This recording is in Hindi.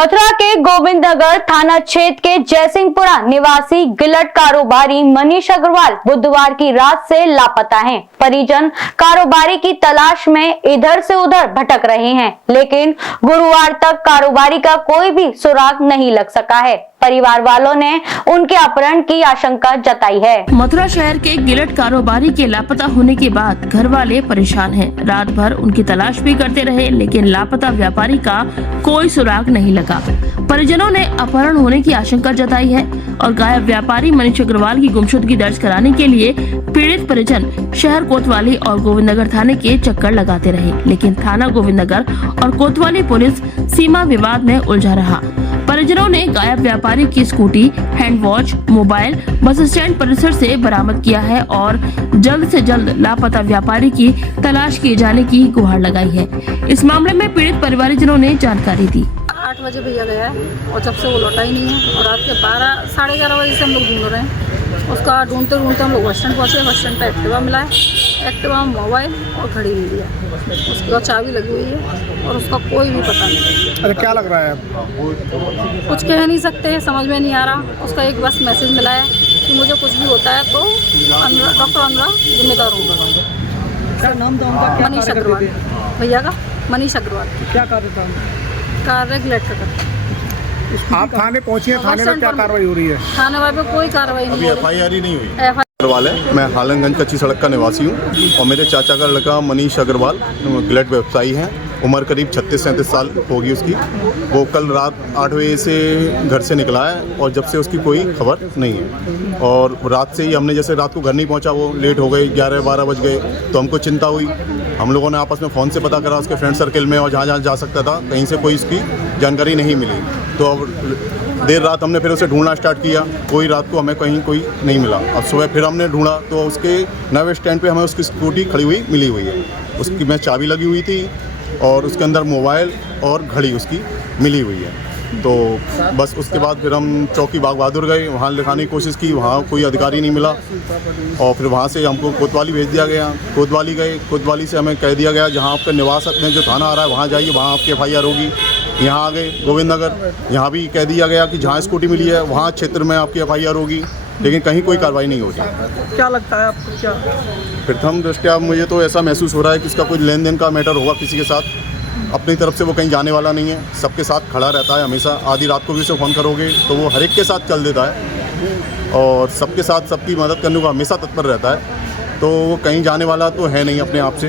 मथुरा के गोविंदनगर थाना क्षेत्र के जयसिंहपुरा निवासी गिलट कारोबारी मनीष अग्रवाल बुधवार की रात से लापता हैं। परिजन कारोबारी की तलाश में इधर से उधर भटक रहे हैं, लेकिन गुरुवार तक कारोबारी का कोई भी सुराग नहीं लग सका है। परिवार वालों ने उनके अपहरण की आशंका जताई है। मथुरा शहर के गिलट कारोबारी के लापता होने के बाद घर वाले परेशान हैं। रात भर उनकी तलाश भी करते रहे, लेकिन लापता व्यापारी का कोई सुराग नहीं लगा। परिजनों ने अपहरण होने की आशंका जताई है और गायब व्यापारी मनीष अग्रवाल की गुमशुदगी दर्ज कराने के लिए पीड़ित परिजन शहर कोतवाली और गोविंदनगर थाने के चक्कर लगाते रहे, लेकिन थाना गोविंदनगर और कोतवाली पुलिस सीमा विवाद में उलझा रहा। परिजनों ने गायब व्यापारी की scooty, hand watch, mobile bus stand परिसर से बरामद किया है और जल्द से जल्द लापता व्यापारी की तलाश किए जाने की गुहार लगाई है। इस मामले में पीड़ित परिवारजनों ने जानकारी दी। 8 बजे भैया गया है और जब से वो लौटा ही नहीं है और रात के 12 साढ़े 11 बजे से हम लोग ढूंढ रहे हैं। उसका ढूंढते ढूंढते हम लोग बस स्टैंड पहुँचे। बस स्टैंड पर एक्टिवा मिला है, एक्टिवा में मोबाइल और घड़ी मिली है, उसकी और चाबी लगी हुई है और उसका कोई भी पता नहीं। अरे क्या लग रहा है? कुछ कह नहीं सकते, समझ में नहीं आ रहा। उसका एक बस मैसेज मिला है कि मुझे कुछ भी होता है तो डॉक्टर अनुराग जिम्मेदार होगा। क्या नाम था उनका? मनीष अग्रवाल भैया का, मनीष अग्रवाल। क्या कार्य था? कार्य गिलट का करता। आप थाने पहुंचे हैं, थाने में क्या कार्रवाई हो रही है? थाने वाले पे कोई कार्रवाई नहीं हो रही। FIR ही नहीं हुई। अग्रवाल है, मैं हालनगंज कच्ची सड़क का निवासी हूँ और मेरे चाचा का लड़का मनीष अग्रवाल गिलट व्यवसायी हैं। उम्र करीब 36-37 साल होगी उसकी। वो कल रात 8 बजे से घर से निकला है और जब से उसकी कोई खबर नहीं है। और रात से ही हमने जैसे रात को घर नहीं पहुंचा, वो लेट हो गए, 11-12 बज गए, तो हमको चिंता हुई। हम लोगों ने आपस में फ़ोन से पता करा उसके फ्रेंड सर्किल में और जहाँ जहाँ जा सकता था, कहीं से कोई उसकी जानकारी नहीं मिली। तो अब देर रात हमने फिर उसे ढूंढना स्टार्ट किया, कोई रात को हमें कहीं कोई नहीं मिला। अब सुबह फिर हमने ढूंढा तो उसके नए स्टैंड पे हमें उसकी स्कूटी खड़ी हुई मिली हुई है। उसकी में चाबी लगी हुई थी और उसके अंदर मोबाइल और घड़ी उसकी मिली हुई है। तो बस उसके बाद फिर हम चौकी बाग बहादुर गए, वहाँ लिखाने की कोशिश की, वहाँ कोई अधिकारी नहीं मिला और फिर वहाँ से हमको कोतवाली भेज दिया गया। कोतवाली गए, कोतवाली से हमें कह दिया गया जहाँ आपका निवास में जो थाना आ रहा है वहाँ जाइए, वहाँ आपकी FIR होगी। यहाँ आ गए गोविंदनगर, यहाँ भी कह दिया गया कि जहाँ स्कूटी मिली है वहाँ क्षेत्र में आपकी FIR होगी, लेकिन कहीं कोई कार्रवाई नहीं हो रही। क्या लगता है आपको? क्या प्रथम दृष्टया मुझे तो ऐसा महसूस हो रहा है कि इसका कोई लेन देन का मैटर होगा किसी के साथ। अपनी तरफ से वो कहीं जाने वाला नहीं है, सबके साथ खड़ा रहता है हमेशा। आधी रात को भी उसे फ़ोन करोगे तो वो हर एक के साथ चल देता है और सबके साथ सबकी मदद करने को हमेशा तत्पर रहता है। तो वो कहीं जाने वाला तो है नहीं अपने आप से।